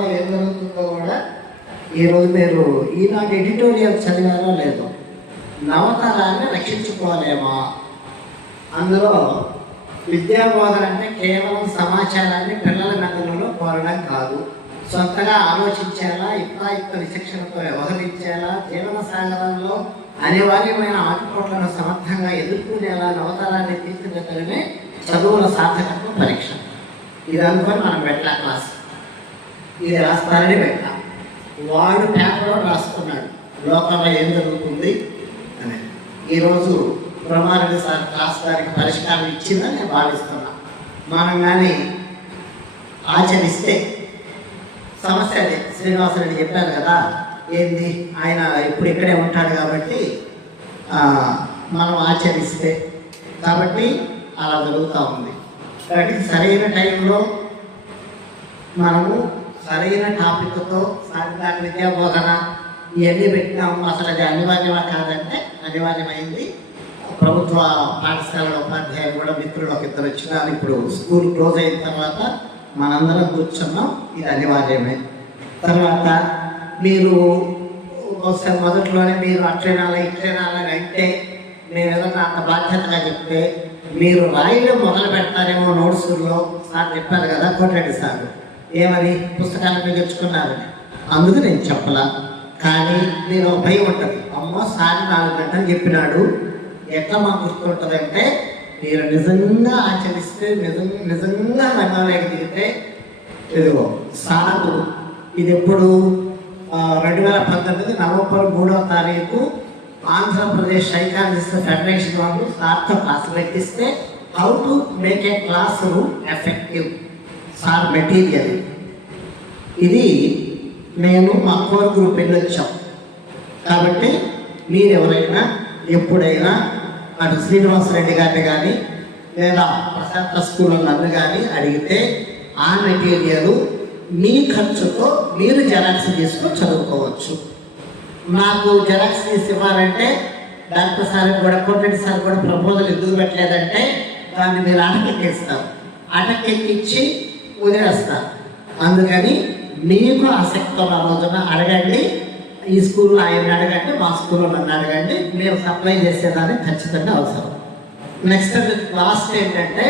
లోపల ఏం జరుగుతుందో కూడా ఈరోజు మీరు ఈనాటి ఎడిటోరియల్ చదివారో లేదో, నవతరాన్ని రక్షించుకోలేమా. అందులో విద్యాబోధన అంటే కేవలం సమాచారాన్ని పిల్లల మెదడులో కోరడం కాదు, సొంతగా ఆలోచించేలా, యుక్తాయుక్త విచక్షణతో వ్యవహరించేలా, జీవన సాగరంలో అనివార్యమైన ఆటుపోట్లను సమర్థంగా ఎదుర్కొనేలా నవతరాన్ని తీర్చిదిద్దడమే చదువుల సార్థకత్వ పరీక్ష. ఇది అనుకొని మనం పెట్టా క్లాస్, ఇది రాస్తారని పెట్టా. వాడు పేపర్లో రాసుకున్నాడు లోకంలో ఏం జరుగుతుంది అని. ఈరోజు బ్రహ్మారెడ్డి సార్ క్లాస్ దానికి పరిష్కారం ఇచ్చిందని నేను భావిస్తున్నా. మనం కానీ ఆచరిస్తే సమస్య అదే. శ్రీనివాసరెడ్డి చెప్పారు కదా, ఏంది ఆయన ఇప్పుడు ఇక్కడే ఉంటాడు కాబట్టి మనం ఆచరిస్తే, కాబట్టి అలా జరుగుతూ ఉంది. కాబట్టి సరైన టైంలో మనము సరైన టాపిక్తో సాంఘిక విద్యాబోధన ఇవన్నీ పెట్టినాము. అసలు అది అనివార్యమా కాదంటే అనివార్యమైంది. ప్రభుత్వ పాఠశాలల ఉపాధ్యాయులు కూడా మిత్రులు ఒక ఇద్దరు వచ్చినారు. ఇప్పుడు స్కూల్ క్లోజ్ అయిన తర్వాత మనందరం కూర్చున్నాం, ఇది అనివార్యమే. తర్వాత మీరు ఒకసారి మొదట్లోనే మీరు అట్లేనాలా ఇట్లేనాలని అంటే, నేను ఏదన్నా అంత బాధ్యతగా చెప్తే మీరు రాయడం మొదలు పెడతారేమో నోట్స్లో. సార్ చెప్పారు కదా కోటిరెడ్డి సార్, ఏమని పుస్తకాలను తెచ్చుకున్నారని. అందుకు నేను చెప్పలా, కానీ నేను భయం ఉంటుంది. అమ్మో సార్ 4 గంటలు చెప్పినాడు, ఎట్లా మాకు గుర్తుంటుందంటే, మీరు నిజంగా ఆచరిస్తే, నిజంగా రంగంలోకి దిగితే. ఇదిగో సారు ఇది ఎప్పుడు 2019 నవంబర్ 3వ తారీఖు ఆంధ్రప్రదేశ్ సైకాలజిస్ట్ ఫెడరేషన్ వాళ్ళు సార్తో క్లాసులు పెట్టిస్తే how to make a classroom effective sir material. ఇది మేము మా కోర్ గ్రూప్ వెళ్ళొచ్చాం. కాబట్టి మీరు ఎవరైనా ఎప్పుడైనా అటు శ్రీనివాసరెడ్డి గారిని కానీ లేదా ప్రశాంత స్కూల్లో నన్ను కానీ అడిగితే ఆ మెటీరియల్ మీ ఖర్చుతో మీరు జెరాక్స్ తీసుకొని చదువుకోవచ్చు. నాకు జెరాక్స్ తీసి ఇవ్వాలంటే డాక్టర్ సార్ కూడా కోటిరెడ్డి సార్ కూడా ప్రపోజల్ ఎందుకు పెట్టలేదంటే, దాన్ని మీరు అటకెక్కిస్తారు, అటకెక్కించి వదిలేస్తారు. అందుకని మీకు ఆసక్తి ఉన్న రోజున అడగండి, ఈ స్కూల్లో ఆయన అడగండి, మా స్కూల్లో నన్ను అడగండి, మేము సప్లై చేసేదానికి ఖచ్చితంగా అవసరం. నెక్స్ట్ లాస్ట్ ఏంటంటే